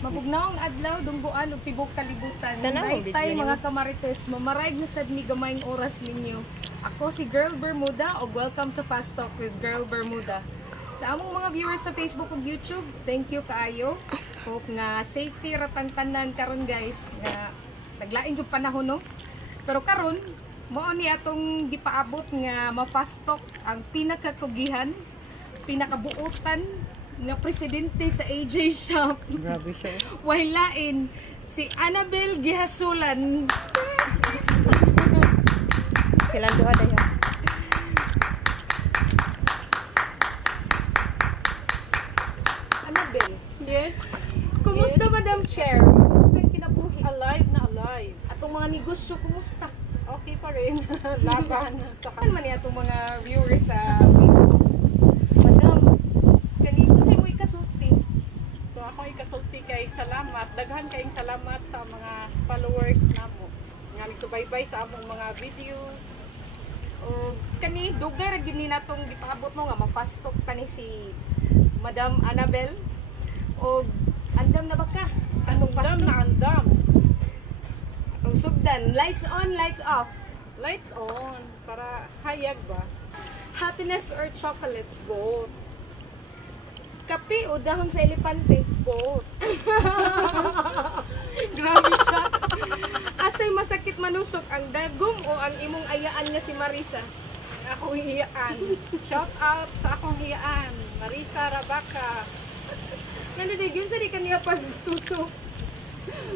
Mabugnaong adlaw, dungguan ug tibok kalibutan. Tanaw, Tay video mga kamarites, mamarayg na sad mi gamayng oras ninyo. Ako si Girl Bermuda ug welcome to Fast Talk with Girl Bermuda. Sa among mga viewers sa Facebook ug YouTube, thank you kaayo. Hope nga safety ratantanan karon guys nga naglain jud panahon no. Pero karon mao ni atong gipaabot nga ma-fast talk ang pinakakugihan, pinakabuotan nga presidente sa AJ Shop. Grabe siya. Wailain si Annabel Gihasulan. Silang duha dayo. Annabel, Yes, kumusta Madam Chair? Kumusta yung kinabuhi? alive na alive. Atong mga negosyo, kumusta? Okay pa rin. Laban sa Ano man atong mga viewers sa Facebook? Madam, kanino sa'yo mo ikasulti? So ako ikasulti kay salamat. Daghan kayong salamat sa mga followers namo. Nga nisubaybay sa among mga video. O kani dugay ra gini natong gipaabot mo nga mapastok kani si Madam Annabel. O andam na ba ka? Sa atong Andam pastok? na andam. Atong sugdan, lights on, lights off. Lights on. Para hayag ba? Happiness or chocolates? Both. Kape o dahon sa elepante? Both. Grabe siya. Asay masakit manusok, ang dagom o ang imong ayaan nga si Marisa? Ako hiyaan. Shout out sa akong hiyaan. Marisa Rabaca. Naludig yun sa di kaniya pagtusok.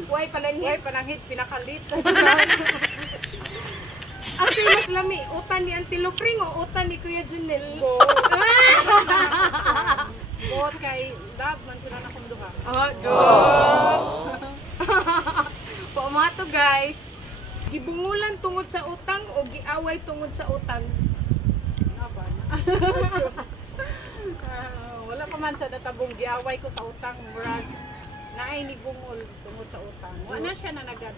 Why Uy, pananghit? pananghit, pinakalit. Ang mas lami, utan ni Auntie Lupring o utan ni Kuya Junel? Both. Both kay love man sila na kong duha. Oh, dog! Pumato guys. Gibungulan tungod sa utang o giaway tungod sa utang? Aban. Wala pa man sa natabong giaway ko sa utang murag naay ni bungol tungod sa utang. Wala siya na nagad.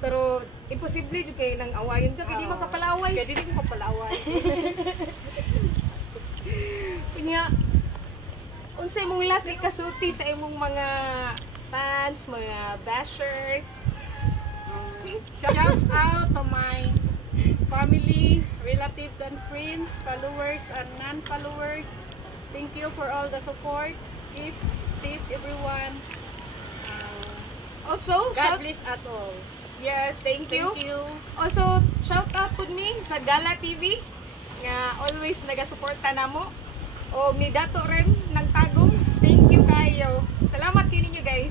Pero imposible jud kay nang awayon ka kay di makapalaway. Kaya dili ko palaway. Kunya, unsay mong last ikasulti sa imong mga fans, mga bashers? Shout out to my family, relatives and friends, followers and non-followers. Thank you for all the support. Keep safe everyone. Also, God bless us all. yes, thank you. Thank you. Also, shout out po me sa Gala TV nga always nagasuporta namo. O ni Dato rin ng Tagong. Thank you kayo. Salamat kini niyo guys.